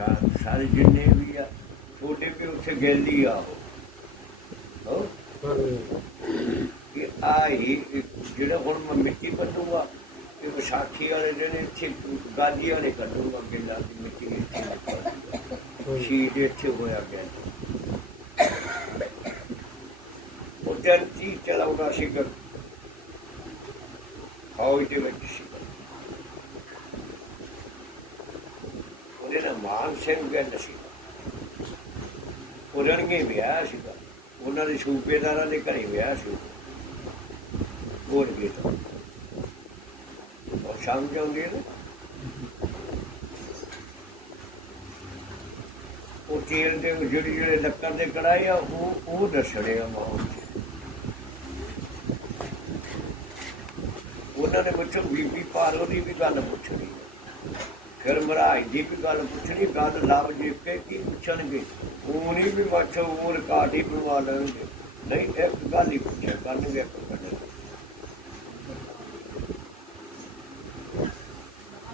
ਸਾ- ਸਾਰੇ ਜਿੰਨੇ ਵੀ ਆ ਛੋਟੇ ਵੀ ਉੱਥੇ ਗੈਲੀ ਆ ਉਹ ਹੋ ਹਾਂਜੀ ਕਿ ਆ ਹੀ ਜਿਹੜਾ ਹੁਣ ਮੈਂ ਮਿੱਟੀ ਕੱਢੂਗਾ ਇਹ ਵਿਸਾਖੀ ਵਾਲੇ ਦਿਨ ਇੱਥੇ ਗਾਜੀਆਂ ਨੇ ਕੱਢੂਗਾ ਗਿੱਲਾ ਦੀ ਮਿੱਟੀ ਇੱਥੇ ਹਾਂਜੀ ਸ਼ੀਟ ਇੱਥੇ ਹੋਇਆ ਗਿਆ ਉਹ ਜੰਤੀ ਚਲਾਉਣਾ ਸੀ ਕਿ ਫੌਜ ਦੇ ਵਿੱਚ ਸੀ ਸਿੰਘ ਗੱਲ ਸੀ ਉਹਨਾਂ ਨੇ ਵਿਆਹ ਸੀਗਾ ਉਹਨਾਂ ਦੇ ਸੂਬੇਦਾਰਾਂ ਦੇ ਘਰੇ ਵਿਆਹ ਸੀ ਹੋਰ ਵੀ ਤਾਂ ਉਹ ਸ਼ਾਮ ਜਾਂਦੇ ਨੇ ਉਹ ਤੇਲ ਦੇ ਜਿਹੜੇ ਜਿਹੜੇ ਲੱਕੜ ਦੇ ਕੜਾਈ ਆ ਉਹ ਉਹ ਦੱਸਣੇ ਆ ਮਾਹੌਲ 'ਚ ਉਹਨਾਂ ਨੇ ਪੁੱਛੋ ਬੀਬੀ ਪਾਰੋ ਦੀ ਵੀ ਗੱਲ ਪੁੱਛਣੀ ਫਿਰ ਮਹਾਰਾਜ ਦੀ ਵੀ ਗੱਲ ਪੁੱਛਣੀ, ਗੱਲ ਲੱਭ ਜੇ ਕੇ ਕੀ ਪੁੱਛਣਗੇ? ਉਹ ਨਹੀਂ ਵੀ ਮੱਛੋ ਹੋਰ ਕਾਠੀ ਬਣਵਾ ਲੈਣਗੇ। ਨਹੀਂ, ਇੱਕ ਗੱਲ ਹੀ ਪੁੱਛਿਆ ਕਰਨਗੇ ਇੱਕ ਕਰਨਗੇ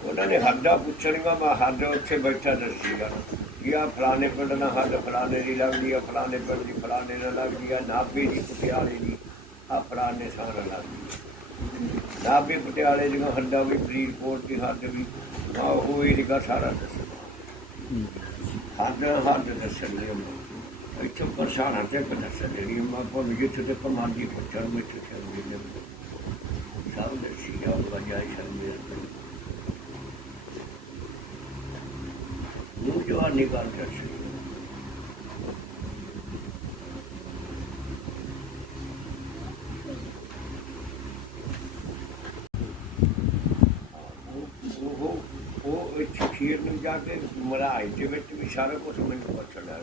ਉਹਨਾਂ ਨੇ ਹੱਦਾਂ ਪੁੱਛਣੀਆਂ ਮੈਂ ਹੱਦ ਉੱਥੇ ਬੈਠਾ ਦੱਸੀਗਾ ਕਿ ਆ ਫਲਾਣੇ ਪਿੰਡ ਨਾਲ ਹੱਦ, ਫਲਾਣੇ ਦੀ ਲੱਗਦੀ ਆ ਫਲਾਣੇ ਪਿੰਡ ਦੀ ਫਲਾਣੇ ਨਾਲ ਲੱਗਦੀ ਆ ਨਾਭੇ ਦੀ, ਪਟਿਆਲੇ ਦੀ ਆ ਫਲਾਣੇ ਸਾਰਾ ਲੱਗਦੀ ਆ ਨਾਭੇ ਪਟਿਆਲੇ ਦੀਆਂ ਹੱਦਾਂ ਵੀ ਫਰੀਦਕੋਟ ਦੀ ਹੱਦ ਵੀ ਆ ਉਹ ਇਹਦਾ ਸਾਰਾ ਦੱਸਣਾ ਹੱਦ ਹੱਦ ਦੱਸਣੀ ਆ ਇੱਥੇ ਪਰਸ਼ਾਨਾ ਤੇ ਦੱਸਣੀ ਨਹੀਂ ਮੈਂ ਕੋਲ ਜਿੱਥੇ ਤੇ ਕਮਾਂਡੀ ਪੁੱਛਣ ਵਿੱਚ ਸ਼ਰਮੀ ਨੇ ਸਭ ਦੱਸੀ ਆ ਵਜਾਈ ਸ਼ਰਮੀ ਨੂੰ ਜਵਾਨੀ ਗੱਲ ਕਰ ਸਕਦੀ खीर तो में जाके मला आयते वेळेस तुम्ही सारं कसं म्हणजे पचणार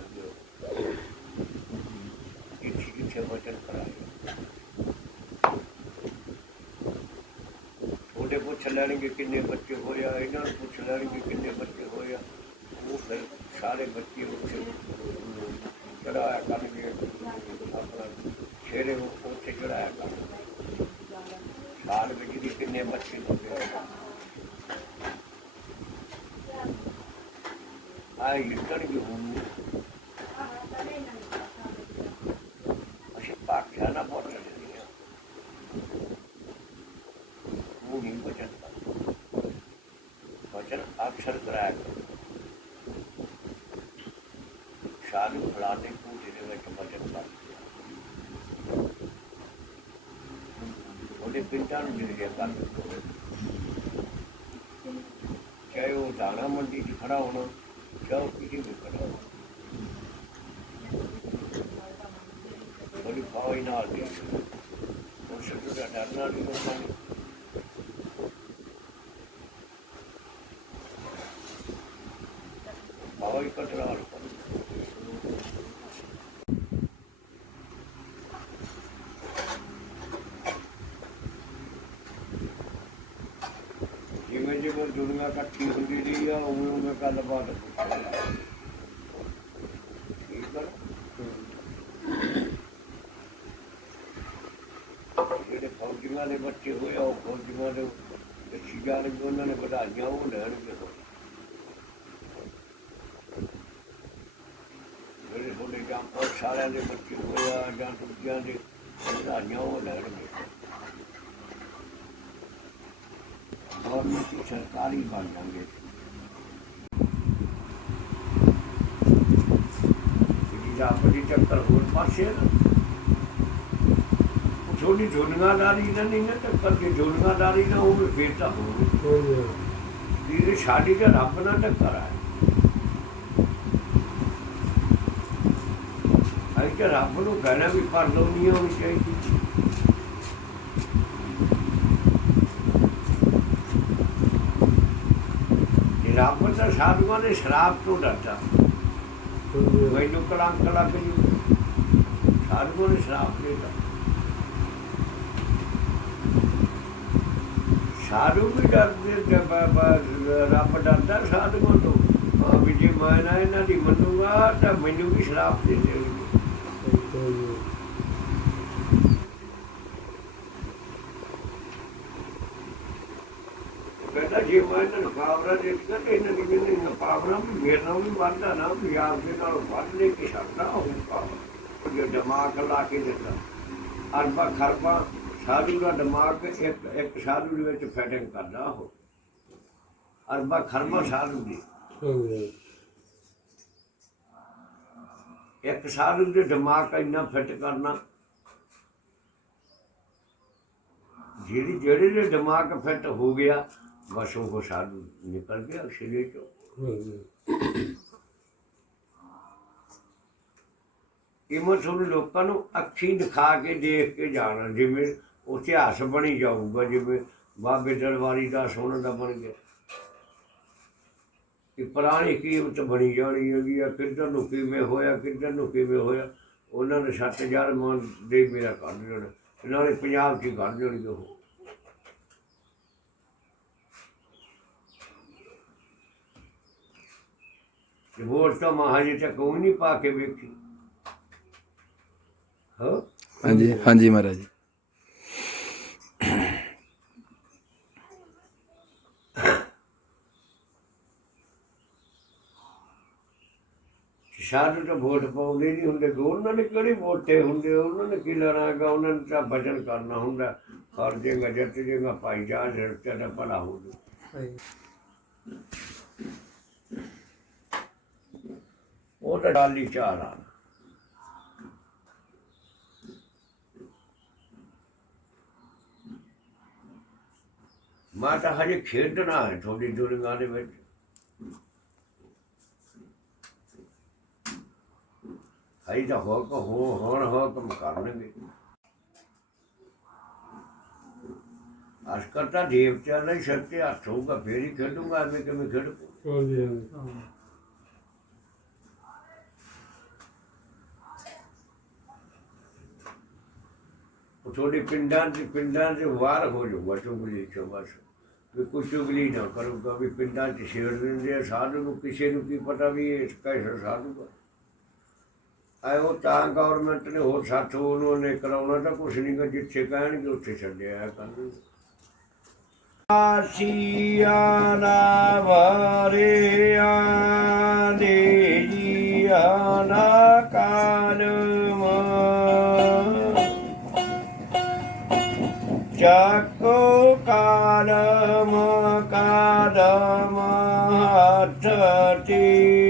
इथे तिथे वचन कराए। छोटे पूछ लेंगे किन्ने बच्चे हो या इन्होंने पूछ लेंगे किन्ने बच्चे हो या वो फिर सारे बच्चे उसे चढ़ाया करके अपना छेड़े उसे चढ़ाया कर साल में किन्ने बच्चे ਅਸੀਂ ਪਾਖਿਆ ਨਾ ਪੁੱਛ ਲੈਂਦੇ ਆ ਉਹ ਨਹੀਂ ਬਚਨ ਕਰਦਾ ਬਚਨ ਅਕਸ਼ਰ ਕਰਾਇਆ ਕਰੋ ਸ਼ਾਨੂ ਫਲਾਣੇ ਕੂਟੇ ਦੇ ਵਿੱਚ ਬਚਨ ਕਰ ਉਹਦੇ ਪਿੰਡਾਂ ਨੂੰ ਜਿਹੜੇ ਕਰ ਦਿੱਤੇ ਚਾਹੇ ਉਹ ਦਾਣਾ ਮੰਡੀ 'ਚ ਖੜਾ ਹੋਣਾ ਚਾਹੇ ਉਹ ਕਿਤੇ ਵੀ ਖੜਾ ਹੋਣਾ ਬੜੀ ਨਾਲ ਦੇ ਉਹ ਸ਼ੁਰੂ ਦਾ ਡਰ ਨਾਲ ਵੀ ਉਹਨਾਂ ਨੇ ਕੰਟਰੋਲ ਜਿਵੇਂ ਜਿਵੇਂ ਦੁਨੀਆ ਇਕੱਠੀ ਹੁੰਦੀ ਰਹੀ ਆ ਉਵੇਂ ਉਵੇਂ ਗੱਲਬਾਤ ਬੱਚੇ ਹੋਏ ਆ ਉਹ ਫੌਜੀਆਂ ਦੇ ਅੱਛੀ ਗੱਲ ਵੀ ਉਹਨਾਂ ਨੇ ਵਧਾਈਆਂ ਉਹ ਲੈਣਗੇ ਹੁਣ। ਜਿਹੜੇ ਤੁਹਾਡੇ ਜਾਂ ਪੁਲਿਸ ਵਾਲਿਆਂ ਦੇ ਬੱਚੇ ਹੋਏ ਆ ਜਾਂ ਦੂਜਿਆਂ ਦੇ ਵਧਾਈਆਂ ਉਹ ਲੈਣਗੇ ਗਵਰਨਮੈਂਟ ਦੀ ਸਰਕਾਰੀ ਬਣ ਜਾਂਗੇ ਜਿਹੜੀ ਆਪਣੀ ਚੱਕਰ ਹੋਰ ਪਾਸੇ ਆ ਨਾ ਉਹ ਥੋੜੀ ਦੁਨੀਆਦਾਰੀ ਨਾਲ ਨਹੀਂ ਨਾ ਟੱਕਰ ਕੇ ਦੁਨੀਆਦਾਰੀ ਨਾਲ ਉਹ ਫੇਰ ਤਾਂ ਹੋਵੇ ਹਾਂਜੀ ਵੀਰ ਸਾਡੀ ਤਾਂ ਰੱਬ ਨਾਲ ਟੱਕਰ ਹੈ ਅਸੀਂ ਕਿ ਰੱਬ ਨੂੰ ਕਹਿਣਾ ਵੀ ਪਰ ਨਹੀਂ ਹੋਣੀ ਚਾਹੀਦੀ ਤੇ ਰੱਬ ਤਾਂ ਸਾਧੂਆਂ ਦੇ ਸ਼ਰਾਬ ਤੋਂ ਡਰਦਾ ਹਾਂਜੀ ਮੈਨੂੰ ਕਲੰਕ ਲੱਗ ਜੂ ਸਾਧੂਆਂ ਨੇ ਸ਼ਰਾਬ ਦੇਤਾ ਸਾਧੂ ਵੀ ਡਰਦੇ ਤੇ ਬ- ਬ- ਰੱਬ ਡਰਦਾ ਸਾਧੂਆਂ ਤੋਂ ਹਾਂ ਵੀ ਜੇ ਮੈਂ ਨਾ ਇਹਨਾਂ ਦੀ ਮੰਨੂਗਾ ਤਾਂ ਮੈਨੂੰ ਵੀ ਸ਼ਰਾਬ ਦੇ ਦੇਣਗੇ ਹਾਂਜੀ ਉਹ ਕਹਿੰਦਾ ਜੇ ਜੇ ਮੈਂ ਇਹਨਾਂ ਨੂੰ ਪਾਵਰਾਂ ਦੇ ਦਿੱਤਾ ਤੇ ਇਹਨਾਂ ਦੀ ਜਿਹੜੀ ਪਾਵਰਾਂ ਵੀ ਮੇਰੇ ਨਾਲ ਵੀ ਵੱਧਦਾ ਨਾ ਵੀ ਆਪ ਦੇ ਨਾਲ ਵੱਧ ਲੈ ਕੇ ਛੱਡਦਾ ਹੋਊਗਾ ਜੇ ਦਿਮਾਗ ਲਾ ਕੇ ਦਿੱਤਾ ਅਰਬਾ ਖਰਬਾ ਸਾਧੂ ਦਾ ਦਿਮਾਗ ਇੱਕ ਇੱਕ ਸਾਧੂ ਦੇ ਵਿੱਚ ਫਿਟਿੰਗ ਕਰਦਾ ਉਹ। ਅਰਬਾ ਖਰਬਾ ਸਾਧੂ ਦੀ। ਇੱਕ ਸਾਧੂ ਦੇ ਦਿਮਾਗ ਇੰਨਾ ਫਿੱਟ ਕਰਨਾ। ਜਿਹੜੀ, ਜਿਹੜੇ ਦੇ ਦਿਮਾਗ ਫਿੱਟ ਹੋ ਗਿਆ, ਬਸ ਉਹ ਸਾਧੂ ਨਿਕਲ ਗਿਆ ਸਰੀਰ ਚੋਂ। ਇਹ ਮੈਂ ਲੋਕਾਂ ਨੂੰ ਅੱਖੀ ਦਿਖਾ ਕੇ ਦੇਖ ਕੇ ਜਾਣਾ, ਜਿਵੇਂ ਉਹ ਇਤਿਹਾਸ ਬਣੀ ਜਾਊਗਾ, ਜਿਵੇਂ ਬਾਬੇ ਦਰਬਾਰੀ ਦਾ ਸੋਹਣ ਦਾ ਬਣ ਗਿਆ। ਇਹ ਪੁਰਾਣੀ ਕੀਮਤ ਬਣੀ ਜਾਣੀ ਹੈਗੀ ਆ, ਕਿੱਧਰ ਨੂੰ ਕਿਵੇਂ ਹੋਇਆ, ਕਿੱਧਰ ਨੂੰ ਕਿਵੇਂ ਹੋਇਆ, ਉਹਨਾਂ ਨੇ 7000 ਮਨ ਦੇ ਮੇਰਾ ਕੱਢ ਦੇਣਾ ਇਹਨਾਂ ਨੇ ਪੰਜਾਬ 'ਚ ਹੀ ਕੱਢ ਦੇਣੀ ਉਹ। ਵੋਟ ਤਾਂ ਮਹਾਜੇ ਤੱਕ ਉਹ ਨਹੀਂ ਪਾ ਕੇ ਵੇਖੀ। ਹਾਂ? ਹਾਂਜੀ ਹਾਂਜੀ ਮਹਾਰਾਜ ਜੀ ਸ਼ਾਦ ਤਾਂ ਵੋਟ ਪਾਉਂਦੇ ਨਹੀਂ ਹੁੰਦੇ ਉਹਨਾਂ ਨੇ ਕਿਹੜੀ ਵੋਟੇ ਹੁੰਦੇ? ਉਹਨਾਂ ਨੇ ਕੀ ਲੈਣਾ ਉਹਨਾਂ ਨੇ ਤਾਂ ਭਜਨ ਕਰਨਾ ਹੁੰਦਾ। ਹਰ ਜਗ੍ਹਾ ਜਿੱਤ ਜਗ੍ਹਾ ਭਾਈ ਜਾ ਰਿਰਤੇ ਦਾ ਭਲਾ ਹੋਵੇ। ਉਹ ਤਾਂ ਡਾਲੀ ਚਾਰ ਆ। ਮੈਂ ਤਾਂ ਹਜੇ ਖੇਡਣਾ ਹੈ ਥੋੜੀ ਦੁਨੀਆ ਦੇ ਵਿੱਚ। ਹਈ ਤਾਂ ਹੋ ਕੋ ਹੋ ਹੁਣ ਹੁਕਮ ਕਰਨਗੇ ਅਸਕਰਤਾ ਦੇਵਤਿਆਂ ਦਾ ਹੀ ਸਿਰ ਤੇ ਹੱਥ ਹੋਊਗਾ ਫੇਰ ਹੀ ਖੇਡੂਗਾ ਐਵੇਂ ਕਿਵੇਂ ਖੇਡੂ। ਹਾਂਜੀ ਹਾਂਜੀ ਉਹ ਤੁਹਾਡੇ ਪਿੰਡਾਂ ਦੇ ਪਿੰਡਾਂ ਦੇ ਵਾਰ ਹੋ ਜਾਊਗਾ ਚੁਗਲੀ ਚੋਂ ਬਸ ਵੀ ਕੋਈ ਚੁਗਲੀ ਨਾ ਕਰੂਗਾ ਵੀ ਪਿੰਡਾਂ 'ਚ ਛੇੜ ਦਿੰਦੇ ਆ ਸਾਧੂ ਨੂੰ ਕਿਸੇ ਨੂੰ ਕੀ ਪਤਾ ਵੀ ਇਹ ਕੈਸਾ ਸਾਧੂ ਆ। ਆਏ ਤਾਂ ਗਵਰਨਮੈਂਟ ਨੇ ਹੋਰ ਸਾਥ ਉਹਨੂੰ ਨੇ ਕਰਾਉਣਾ ਤਾਂ ਕੁਛ ਨਹੀਂ ਗਾ, ਜਿੱਥੇ ਕਹਿਣਗੇ ਉੱਥੇ ਛੱਡਿਆ ਕਰਨ ਆਸੀਆ ਨਾ ਵਾਰਿਆ ਦੇ ਜੀਆ ਨਾ ਕਾਲਮ ਚੱਕੋ ਕਾਲਮ ਕਾਦਮ ਹੱਥ ਤੇਰੇ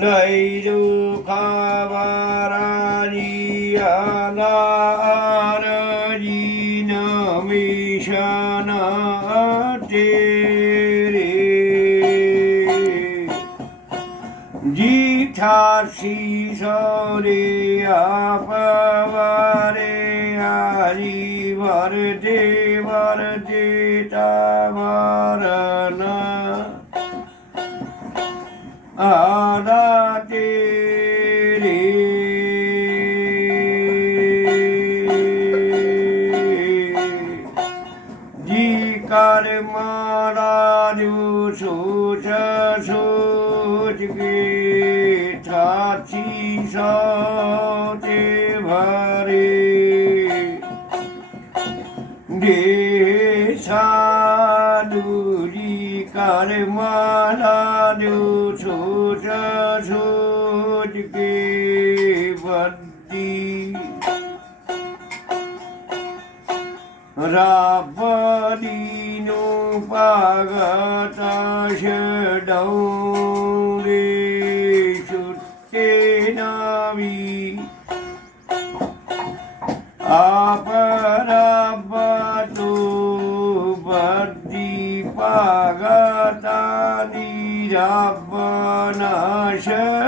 Naidu kavarani ala arjina mishana tere Jitasi sore apavare ari varde varde tavarani ветви трати зате варе де садури кармана дю чута чудки вадди Rabbanino पागता आपरापतो सुनामि आपराबीपागतादिरावश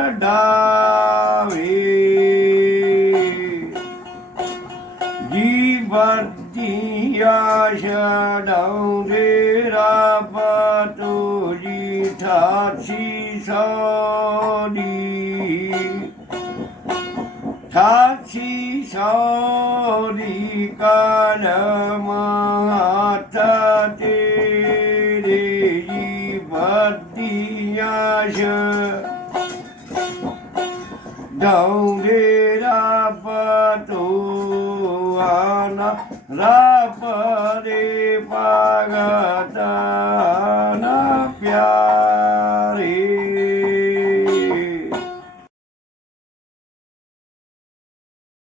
do li ta si sa ni ta si sa ni ka la ma ta te re ji ba ti ya ja Dão de ra ra de